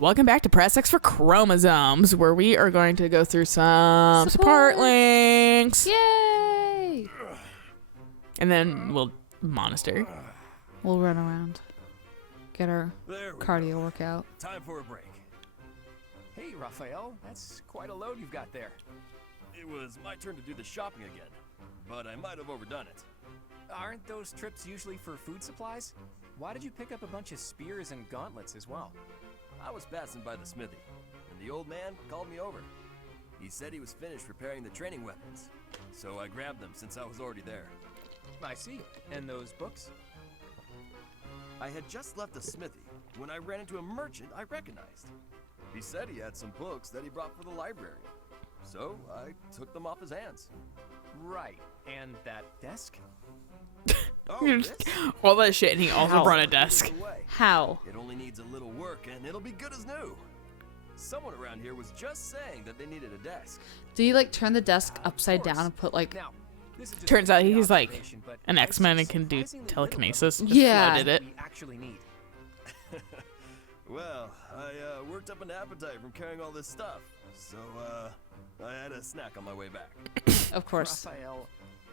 welcome back to Press X for Chromosomes, where we are going to go through some support links. Yay! And then we'll monastery. We'll run around. Get our cardio workout. Time for a break. Hey, Raphael, that's quite a load you've got there. It was my turn to do the shopping again, but I might have overdone it. Aren't those trips usually for food supplies? Why did you pick up a bunch of spears and gauntlets as well? I was passing by the smithy, and the old man called me over. He said he was finished repairing the training weapons, so I grabbed them since I was already there. I see. And those books? I had just left the smithy when I ran into a merchant I recognized. He said he had some books that he brought for the library, so I took them off his hands. Right. And that desk? All that shit, and he also brought a desk. How? It only needs a little work, and it'll be good as new. Someone around here was just saying that they needed a desk. Do you like turn the desk upside down and put like... Now, Turns out he's like an X-Men and can do telekinesis. Just Yeah. flooded it. we actually need. Well, I worked up an appetite from carrying all this stuff, so I had a snack on my way back. Of course. Raphael,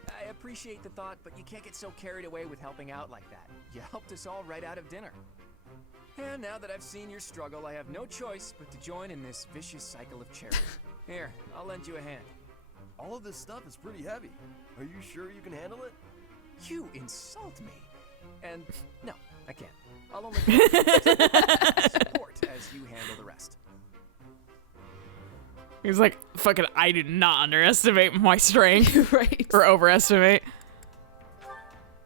I appreciate the thought, but you can't get so carried away with helping out like that. You helped us all right out of dinner. And now that I've seen your struggle, I have no choice but to join in this vicious cycle of charity. Here, I'll lend you a hand. All of this stuff is pretty heavy. Are you sure you can handle it? You insult me. And no, I can't. I'll only support as you handle the rest. He's like, fucking, I do not underestimate my strength. Right. Or overestimate.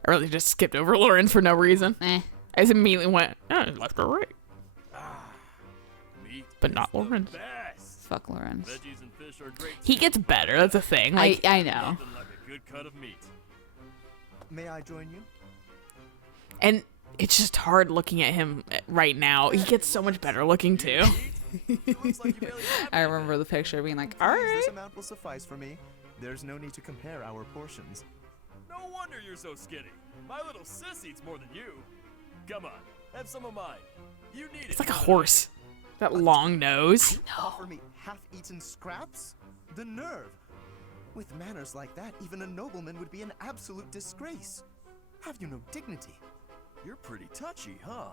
I really just skipped over Lawrence for no reason. Eh. I just immediately went, left or right. Meat But not is the Lawrence. best. Fuck Lorenz. Veggies and fish are great. He gets better, that's a thing. Like, I know. Nothing like a good cut of meat. May I join you? and it's just hard looking at him right now. He gets so much better looking too. It looks like you barely have I anything. remember the picture being like, Please, alright. this amount will suffice for me. There's no need to compare our portions. No wonder you're so skinny. My little sis eats more than you. Come on, have some of mine. You need it. It's like a horse. That long nose. Offer me half-eaten scraps? The nerve! With manners like that, even a nobleman would be an absolute disgrace. Have you no dignity? You're pretty touchy, huh?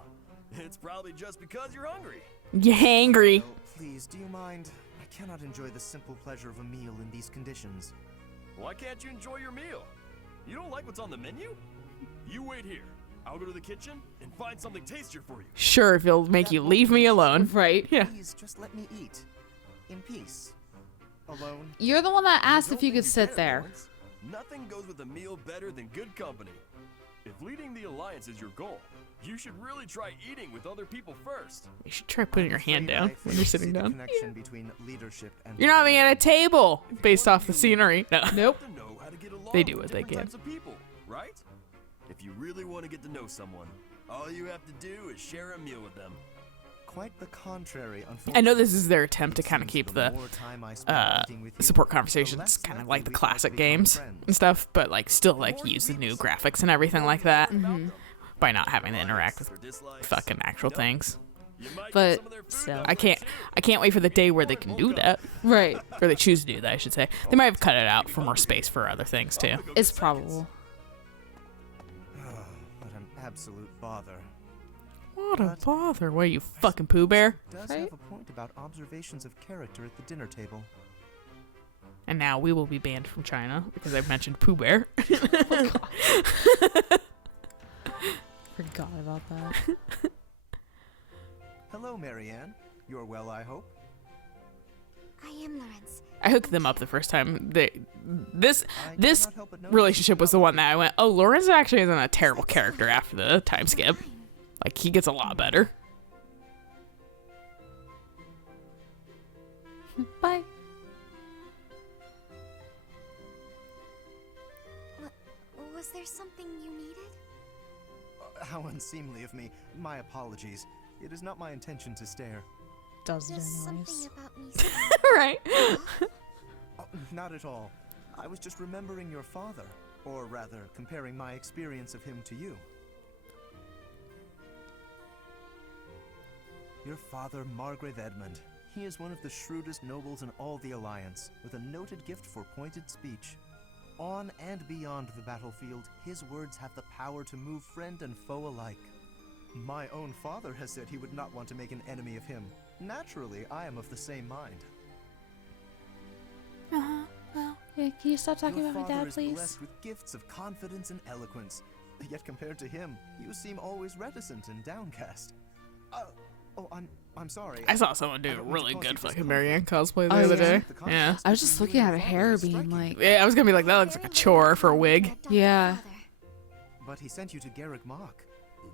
It's probably just because you're hungry. You hangry. Oh, please, do you mind? I cannot enjoy the simple pleasure of a meal in these conditions. Why can't you enjoy your meal? You don't like what's on the menu? You wait here. I'll go to the kitchen and find something tastier for you. Sure, if he'll make you leave me alone. Right. Yeah. Please, just let me eat. In peace. Alone. You're the one that asked Don't if you think could sit get it, there. Lawrence. Nothing goes with a meal better than good company. If leading the Alliance is your goal, you should really try eating with other people first. You should try putting your hand down when you're sitting The down. connection between leadership and You're not even at a table based off the scenery. No. Nope. To know how to get along They do with what they different can. types of people, right? If you really want to get to know someone, all you have to do is share a meal with them. Quite the contrary, unfortunately. I know this is their attempt to kind of keep the more time I spend eating with you, support the conversations less kind of likely like the we are to classic become games friends. and stuff, but like still like use the new graphics and everything like that by not having to interact with Or dislikes. fucking actual things. You might get But some of their food still. though. I can't wait for the day where they can do that, Right. or they choose to do that. I should say they might have cut it out for more space for other things too. It's probable. What an absolute bother. What a bother! What are you, fucking Pooh Bear? Does Right? have a point about observations of character at the dinner table. And now we will be banned from China because I've mentioned Pooh Bear. Forgot about that. Hello, Marianne. You're well, I hope. I am Lawrence. I hooked them up the first time. This I this cannot help but notice relationship you was the one that I went, oh, Lawrence actually isn't a terrible character after the time skip. Like, he gets a lot better. Bye. Was there something you needed? How unseemly of me. My apologies. It is not my intention to stare. Does it Just something anyways. about me. Right. Oh, not at all. I was just remembering your father. Or rather, comparing my experience of him to you. your father, Margrave Edmund. He is one of the shrewdest nobles in all the Alliance, with a noted gift for pointed speech. On and beyond the battlefield, his words have the power to move friend and foe alike. My own father has said he would not want to make an enemy of him. Naturally, I am of the same mind. Well, yeah, can you stop talking Your about my father dad, is please? blessed with gifts of confidence and eloquence. Yet compared to him, you seem always reticent and downcast. I'm sorry. I saw someone do I a don't mean to really cause good you fucking discomfort. Marianne cosplay the Oh, other yeah? day. Yeah. I was just looking at her hair being like, Yeah, I was gonna be like, that looks like a chore for a wig. Yeah. But he sent you to Garrick Mach.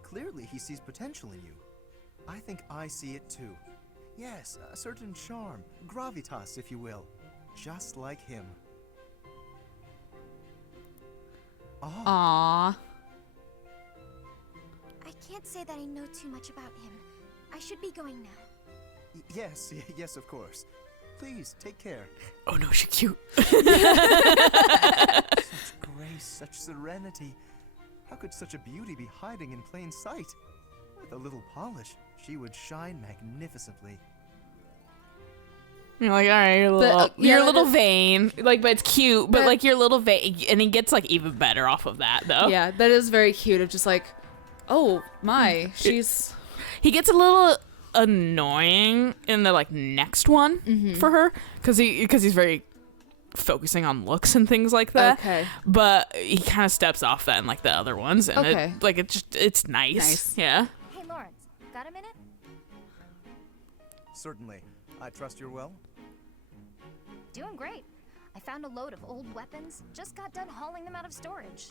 Clearly, he sees potential in you. I think I see it too. Yes, a certain charm, gravitas, if you will. Just like him. aww. I can't say that I know too much about him. I should be going now. Yes, of course. Please, take care. Oh no, she's cute. Such grace, such serenity. How could such a beauty be hiding in plain sight? With a little polish, she would shine magnificently. You're like, all right, you're a little, yeah, you're a that little is- vain. Like, but it's cute. But That- like, you're a little vain, and he gets like even better off of that, though. Yeah, that is very cute. Of just like, oh my, she's. He gets a little annoying in the like next one for her, because he's very focusing on looks and things like that. Okay. But he kind of steps off that in like the other ones, and Okay. it's nice. Nice. Yeah. Hey, Lawrence, got a minute? Certainly. I trust you're well? Doing great. I found a load of old weapons. Just got done hauling them out of storage.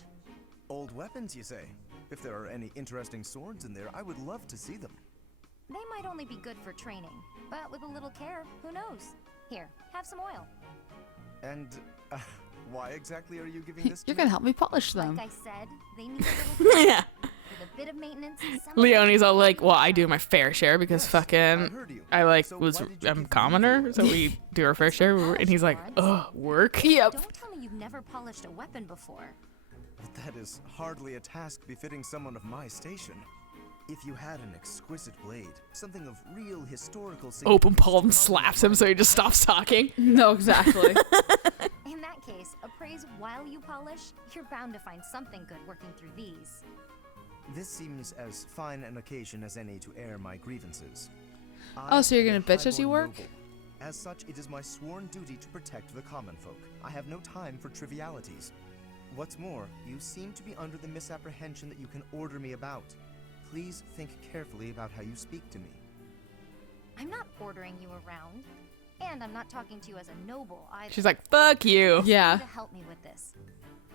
Old weapons, you say? If there are any interesting swords in there, I would love to see them. They might only be good for training, but with a little care, who knows? Here, have some oil. And why exactly are you giving this to You're me? gonna help me polish them. Like I said, they need a little Yeah. with a bit of maintenance. Leonie's all like, well, I do my fair share because Yes, fucking heard you. I like So was why did you I'm give me commoner, yours? so we do our fair share. And he's like, ugh, work. Yep. Don't tell me you've never polished a weapon before. But that is hardly a task befitting someone of my station. If you had an exquisite blade, something of real historical Open palm significance, slaps him so he just stops talking. No, exactly. In that case, appraise while you polish. You're bound to find something good working through these. This seems as fine an occasion as any to air my grievances. Oh, so you're I am gonna a bitch as you highborn work? noble. As such, it is my sworn duty to protect the common folk. I have no time for trivialities. What's more, you seem to be under the misapprehension that you can order me about. Please think carefully about how you speak to me. I'm not ordering you around, and I'm not talking to you as a noble either. She's like, fuck you. Yeah. To help me with this,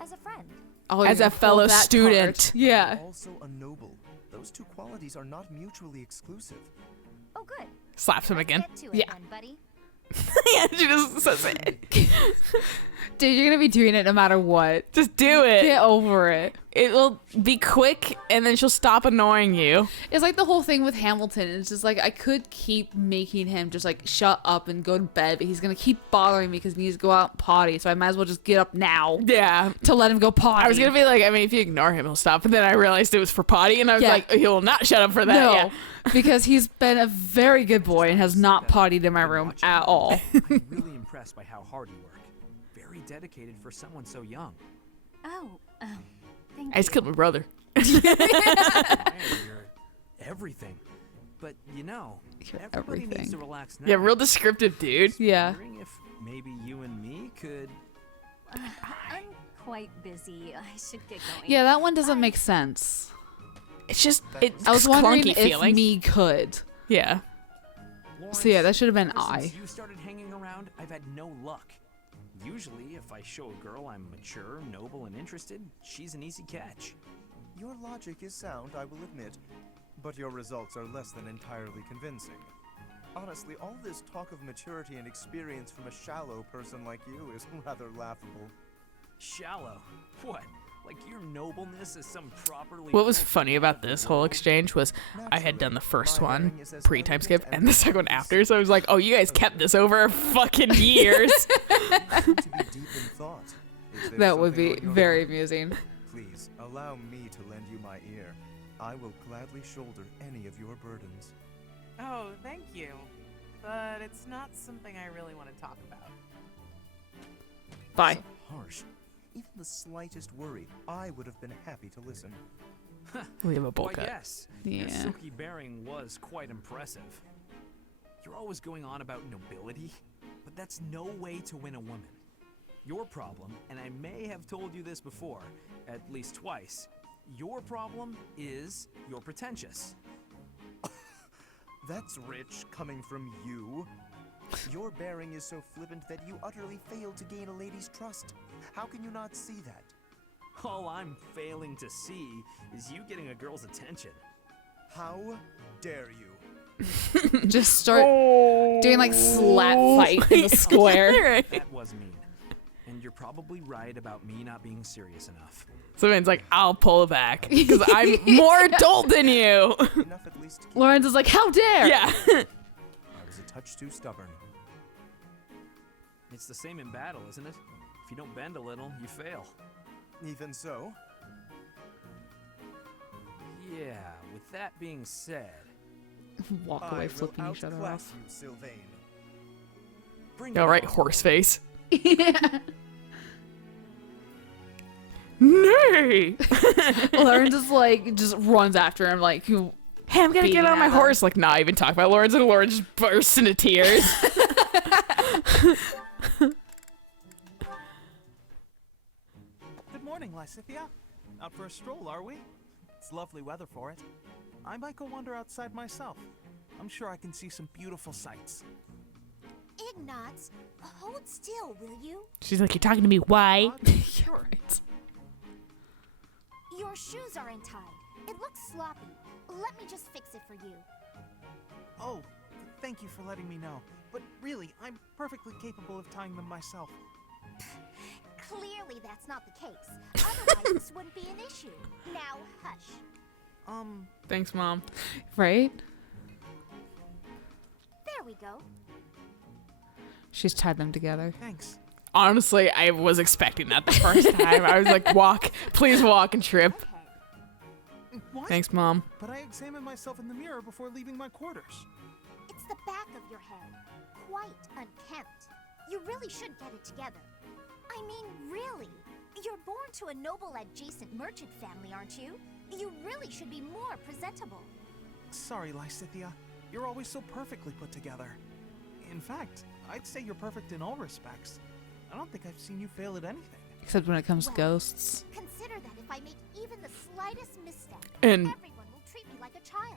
as a friend. Oh, As you're a gonna pull fellow that student. card. Yeah. Also a noble. Those two qualities are not mutually exclusive. Oh, good. Slaps him Let's again. get to it Yeah. then, buddy. Yeah, she just says it. Dude, you're gonna be doing it no matter what. Just do it. Get over it. It will be quick, and then she'll stop annoying you. It's like the whole thing with Hamilton. It's just like I could keep making him just like shut up and go to bed, but he's gonna keep bothering me because he needs to go out and potty. So I might as well just get up now Yeah. to let him go potty. I was gonna be like, I mean, if you ignore him, he'll stop. But then I realized it was for potty, and I was Yeah. like, he'll not shut up for that. no, Yeah. because he's been a very good boy and has not pottied in my room at all. I'm really impressed by how hard you work. Very dedicated for someone so young. Oh, thank I just you. killed my brother. Ryan, you're everything. But you know, You're everybody needs everything. to relax now. Yeah, real descriptive, dude. Yeah. Wondering if maybe you and me could. I'm quite busy. I should get going. Yeah, that one doesn't make sense. It's just it's I was wondering clunky if feeling. me could. Yeah. So yeah, that should have been Ever I. since you started hanging around, I've had no luck. Usually, if I show a girl I'm mature, noble, and interested, she's an easy catch. Your logic is sound, I will admit, but your results are less than entirely convincing. Honestly, all this talk of maturity and experience from a shallow person like you is rather laughable. Shallow? What? Like your nobleness is some properly. What was built funny about this whole exchange was I had done the first one pre-time skip and the second one after, so I was like, oh, you guys kept this over fucking years. You seem to be deep in thought. Is there That would something be on your very mind? amusing. Please, allow me to lend you my ear. I will gladly shoulder any of your burdens. Oh, thank you. But it's not something I really want to talk about. Bye. So harsh. Even the slightest worry, I would have been happy to listen. We have a Why, bowl cut. yes. Yeah. Your silky bearing was quite impressive. You're always going on about nobility, but that's no way to win a woman. Your problem, and I may have told you this before, at least twice, your problem is you're pretentious. That's rich coming from you. Your bearing is so flippant that you utterly fail to gain a lady's trust. How can you not see that? All I'm failing to see is you getting a girl's attention. How dare you? Just start doing like slap fight in the square. That was mean. And you're probably right about me not being serious enough. So Vin's like, I'll pull it back because I'm more adult than you. Enough at least to keep Lawrence is like, how dare? Yeah. I was a touch too stubborn. It's the same in battle, isn't it? If you don't bend a little, you fail. Even so, Yeah, with that being said, Walk I away will flipping each other outclass off. you, Sylvain. bring All it right, on. horse face. Yeah. Nay. Lawrence is like, just runs after him like, you. Hey, I'm gonna Beating get on my at him. horse. Like, nah, even talk about Lawrence, and Lawrence just bursts into tears. Good morning, Lysithia. Out for a stroll, are we? It's lovely weather for it. I might go wander outside myself. I'm sure I can see some beautiful sights. Ignatz, hold still, will you? She's like, you're talking to me. Why? Sure. Your shoes are untied. It looks sloppy. Let me just fix it for you. Oh, thank you for letting me know. But really, I'm perfectly capable of tying them myself. Clearly that's not the case. Otherwise this wouldn't be an issue. Now, hush. Thanks, Mom. Right? There we go. She's tied them together. Thanks. Honestly, I was expecting that the first time. I was like, walk. Please walk and trip. Okay. What? Thanks, Mom. But I examined myself in the mirror before leaving my quarters. It's the back of your head. Quite unkempt. You really should get it together. I mean, really. You're born to a noble adjacent merchant family, aren't you? You really should be more presentable. Sorry, Lysithia. You're always so perfectly put together. In fact, I'd say you're perfect in all respects. I don't think I've seen you fail at anything. Except when it comes to Well, ghosts. Consider that if I make even the slightest misstep, And- everyone will treat me like a child.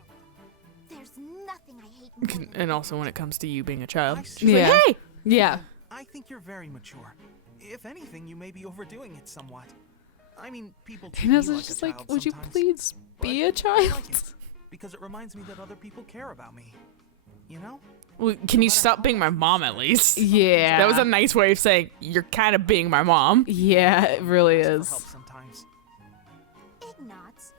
There's nothing I hate more than And also when it comes to you being a child. I She's see. like, Yeah. hey! Yeah. I think you're very mature. If anything, you may be overdoing it somewhat. I mean, people treat me Tina's like just a like, child would you sometimes, please be but a child? I like it, because it reminds me that other people care about me. You know? Well, can you stop being my mom at least? Yeah. That was a nice way of saying you're kind of being my mom. Yeah, it really Ask for is. help sometimes. Ignatz,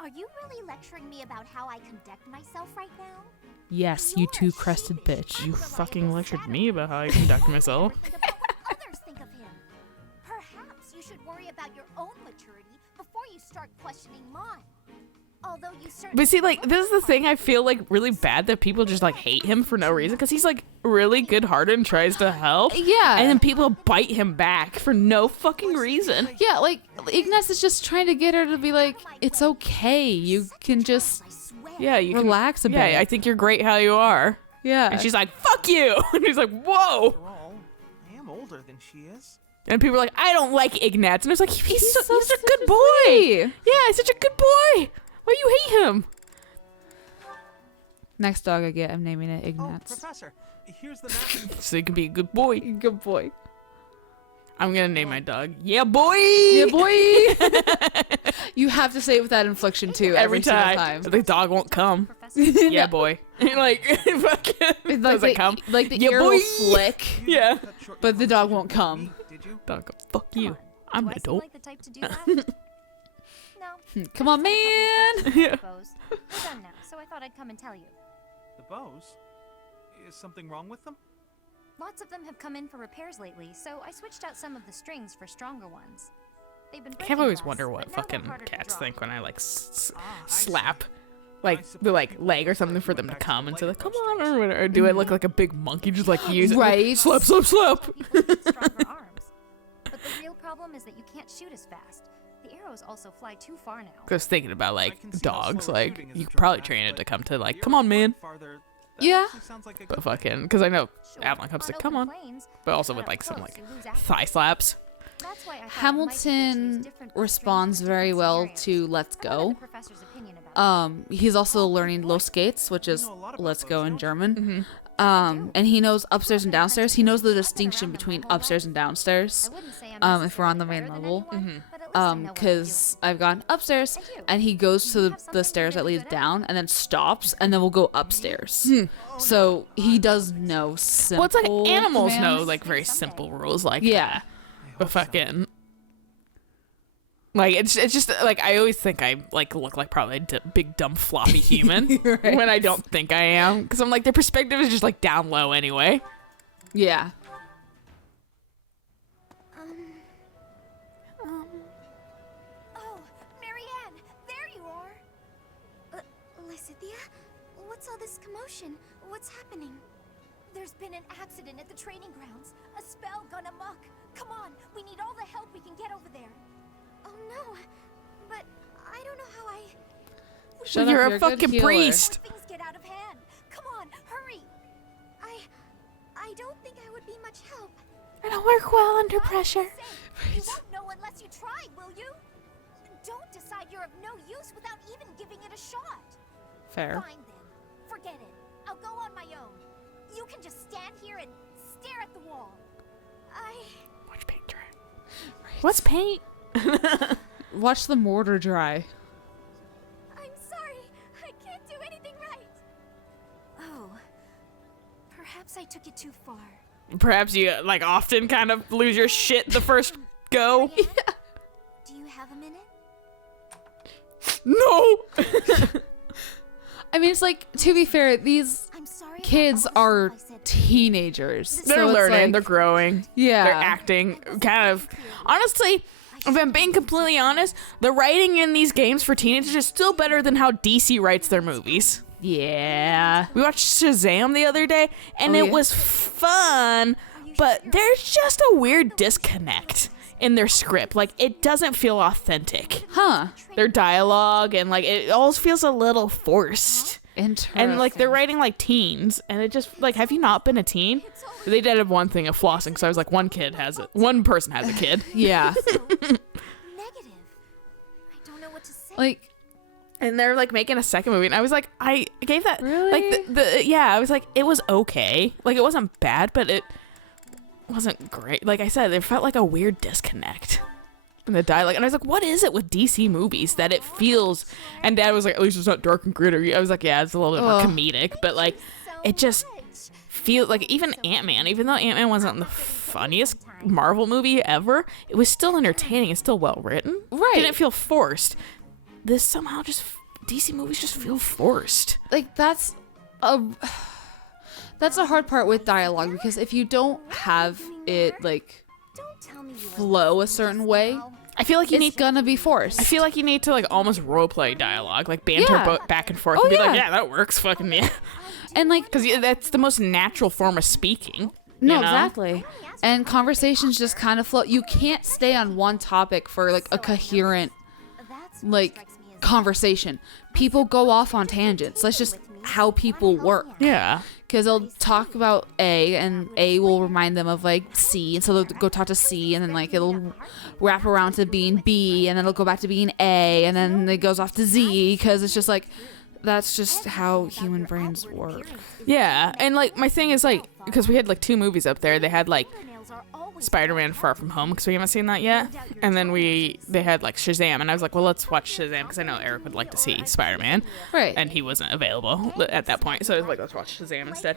are you really lecturing me about how I conduct myself right now? Yes, you You're two a crested sheepish, bitch. You unreliable fucking lectured saddle. me about how I conduct myself. Think about what others think of him. Perhaps you should worry about your own maturity before you start questioning mine. Although you certainly But see, like, look this is the the thing. I part. feel like really bad that people just like hate him for no reason because he's like really good-hearted and tries to help. Yeah. And then people bite him back for no fucking reason. Yeah, like, Ignace is just trying to get her to be like, it's okay. You Such a can child, just I swear. Yeah, you relax a can. bit. Yeah, I think you're great how you are. Yeah. And she's like, "Fuck you!" And he's like, "Whoa!" After all, I am older than she is. And people are like, "I don't like Ignatz," and it's like, "He's such a such good a boy. sweetie. Yeah, he's such a good boy. Why you hate him?" Next dog I get, I'm naming it Oh, Ignatz. Professor, here's the map. So he can be a good boy. Good boy. I'm gonna name my dog. Yeah, boy. Yeah, boy. You have to say it with that inflection too every single time. The dog won't come. Professor, Yeah, boy. Like, fucking Like doesn't come. like the Yeah, ear boy. will flick. You Yeah. cut short But the your dog conversation won't with come. me, Did you? Dog, go, fuck you. I'm do an I seem adult. like the type to do that? No. Come on, man. Yeah. We're done now, so I thought I'd come and tell you. The bows? Is something wrong with them? Lots of them have come in for repairs lately, so I switched out some of the strings for stronger ones. They've been I breaking can't always less, wonder what but now they're fucking harder to cats draw. think when I like I see. slap. like the like leg or something for them to come and say like come on or whatever, or do it look like a big monkey just like use it Right. slap. People with stronger arms. But the real problem is that you can't shoot as fast. The arrows also fly too far now. I was thinking about like I can see how dogs, slower like shooting is you a could drone probably master, train it to but come to like the come on arrows man, going farther, that Yeah. actually sounds like a but good fucking because I know Sure, Avalon comes to on come open on, plains, but also when with up like some close, like you lose accuracy. thigh slaps. That's why I thought it might be good to use Hamilton different responds restraints for very different well scenarios. to Let's I wanted Go. the professor's opinion about it. He's also learning Los Skates, which is know a lot about Let's those, Go in don't you? German. And he knows upstairs and downstairs. He knows the distinction between upstairs and downstairs. I wouldn't say I'm If we're on the necessarily main better than level. anyone, but at least I know what I'm Because I've gone upstairs I do. and he goes to You the, have something the you're stairs that really leads good at? down and then stops and then we'll go upstairs. So he does know simple Well, it's like animals know commands. like very simple rules like Yeah. that. But fucking like it's just like I always think I like look like probably a big dumb floppy human Right. when I don't think I am because I'm like their perspective is just like down low anyway. Yeah. Oh, Marianne, there you are. Lysithia, what's all this commotion? What's happening? There's been an accident at the training grounds. A spell gone amok. Come on, we need all the help we can get over there. Oh no, but I don't know how I... Shut You're up, a good fucking healer. priest. Things get out of hand. Come on, hurry. I don't think I would be much help. I don't work well under For God's pressure. sake, You won't know unless you try, will you? Don't decide you're of no use without even giving it a shot. Fair. Fine then. Forget it. I'll go on my own. You can just stand here and stare at the wall. Watch paint dry. What's paint? Watch the mortar dry. I'm sorry. I can't do anything right. Oh. Perhaps I took it too far. Perhaps you like often kind of lose your shit the first go. Marianne, do you have a minute? No. I mean, it's like, to be fair, these I'm sorry. about kids all the are stuff I said. teenagers. They're so it's learning. like- They're growing. Yeah. They're acting. Kind of. Honestly, if I'm being completely honest, the writing in these games for teenagers is still better than how DC writes their movies. Yeah. We watched Shazam the other day, and Oh, it yeah? was fun, but there's just a weird disconnect in their script. Like, it doesn't feel authentic. Huh. Their dialogue, and, like, it always feels a little forced. Interesting. And, like, they're writing like teens, and it just, like, have you not been a teen? They did have one thing of flossing, so I was like, one person has a kid. Yeah. Negative. I don't know what to say. Like, And they're like making a second movie, and I was like, I gave that Really? like yeah, I was like, it was okay, like it wasn't bad, but it wasn't great. Like I said, it felt like a weird disconnect in the dialogue, and I was like, what is it with DC movies that it feels? And Dad was like, at least it's not dark and gritty. I was like, yeah, it's a little bit more Ugh. comedic, but like it just feels like even Ant-Man, even though Ant-Man wasn't the funniest Marvel movie ever, it was still entertaining and still well written. Right. Didn't feel forced. This somehow just DC movies just feel forced. like that's a hard part with dialogue, because if you don't have it like Don't tell me you were flow a listening certain just way, now. I feel like you it's need. gonna be forced. I feel like you need to like almost roleplay dialogue, like banter Yeah. back and forth, Oh, and be like, yeah. yeah, that works, fucking yeah, and like because that's the most natural form of speaking. no, you know? exactly. And conversations just kind of flow. You can't stay on one topic for like a coherent That's what like strikes me as conversation. People go off on tangents. That's just how people work. Yeah. Because they'll talk about A, and A will remind them of like C, and so they'll go talk to C, and then like it'll wrap around to being B, and then it'll go back to being A, and then it goes off to Z, because it's just like that's just how human brains work. Yeah, and like my thing is like because we had like 2 movies up there. They had like fingernails are always Spider-Man Far From Home because we haven't seen that yet, and then they had like Shazam, and I was like, well, let's watch Shazam because I know Eric would like to see Spider-Man, Right. and he wasn't available at that point, so I was like, let's watch Shazam instead.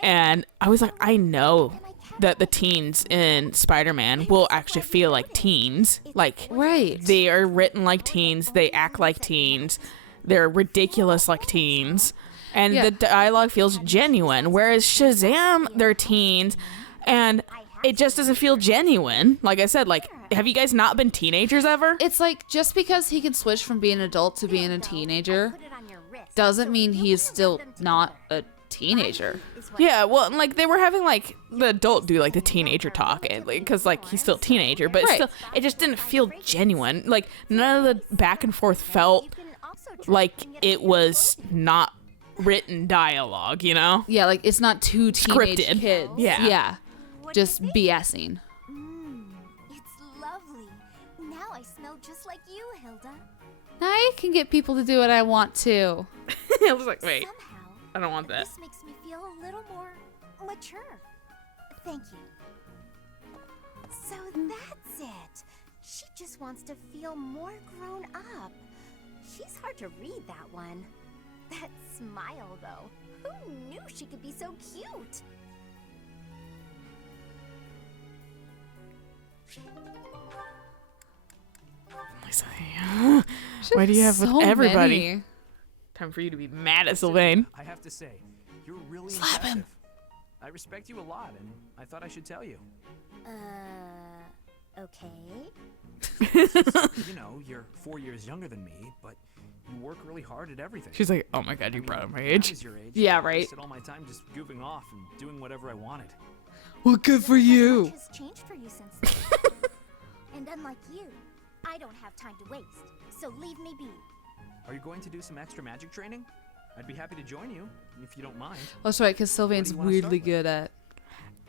And I was like, I know that the teens in Spider-Man will actually feel like teens, like Right. they are written like teens, they act like teens, they're ridiculous like teens, and Yeah. the dialogue feels genuine. Whereas Shazam, they're teens, and it just doesn't feel genuine. Like I said, like, have you guys not been teenagers ever? It's like just because he can switch from being an adult to being a teenager Put it on your wrist. doesn't mean he's still not a teenager. Yeah, well, and, like, they were having, like, the adult do, like, the teenager talk, because, like, he's still a teenager, but Right. still, it just didn't feel genuine. Like, none of the back and forth felt like it was not written dialogue, you know? Yeah, like, it's not two teenage Scripted. kids. Yeah. Yeah. Just BSing. It's lovely. Now I smell just like you, Hilda. I can get people to do what I want to. I was like, wait, Somehow, I don't want that. this makes me feel a little more mature. Thank you. So that's it. She just wants to feel more grown up. She's hard to read, that one. That smile, though. Who knew she could be so cute? Why do you have with So everybody? many. Time for you to be mad at Sylvain. I have to say, you're really Slap him. impressive. I respect you a lot, and I thought I should tell you. Okay. You know, you're 4 years younger than me, but you work really hard at everything. She's like, oh my god, you brought up my When I age. was your age, Yeah, I right. wasted all my time just goofing off and doing whatever I wanted. Well, good for Much you. has changed for you since then. And unlike you, I don't have time to waste. So leave me be. Are you going to do some extra magic training? I'd be happy to join you, if you don't mind. That's right, because Sylvain's wanna weirdly start with? good at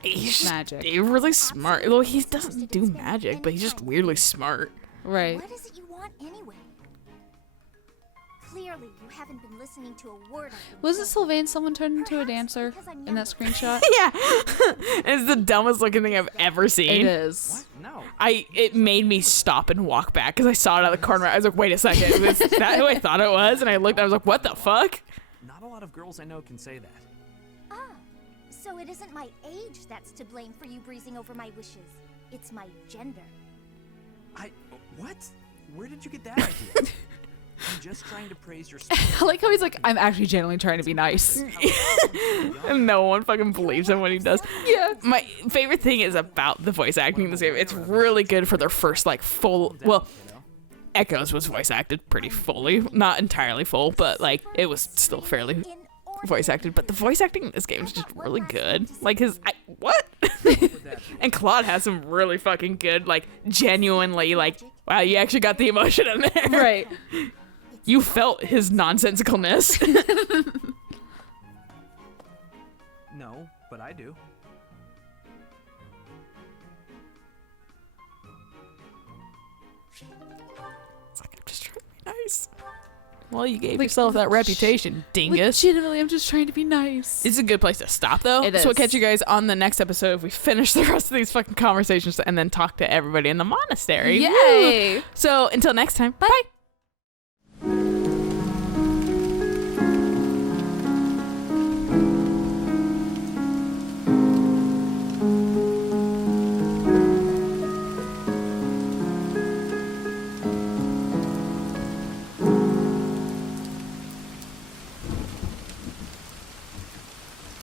He's magic. He's really smart. Well, he doesn't do magic, but he's just weirdly smart. Right. What is it you want anyway? Clearly, you haven't been listening to a word I've been Wasn't saying. Sylvain someone turned into a dancer in that screenshot? Yeah, it's the dumbest looking thing I've ever It seen. is. What? No. It made me stop and walk back because I saw it out of the corner. I was like, wait a second, is that who I thought it was? And I looked, I was like, what the fuck? Not a lot of girls I know can say that. Ah, so it isn't my age that's to blame for you breezing over my wishes. It's my gender. What? Where did you get that idea? I'm just trying to praise your style. I like how he's like, I'm actually genuinely trying to be nice. And no one fucking believes him when he does. Yeah. My favorite thing is about the voice acting in this game. It's really good for their first like full. Well, Echoes was voice acted pretty fully, not entirely full, but like it was still fairly In order voice acted. But the voice acting in this game is just really good. Like what? And Claude has some really fucking good, like genuinely, like wow, you actually got the emotion in there. Right. You felt his nonsensicalness. No, but I do. It's like, I'm just trying to be nice. Well, you gave yourself that reputation, dingus. Legitimately, I'm just trying to be nice. It's a good place to stop, though. It So we'll is. catch you guys on the next episode if we finish the rest of these fucking conversations and then talk to everybody in the monastery. Yay! Woo! So until next time, bye.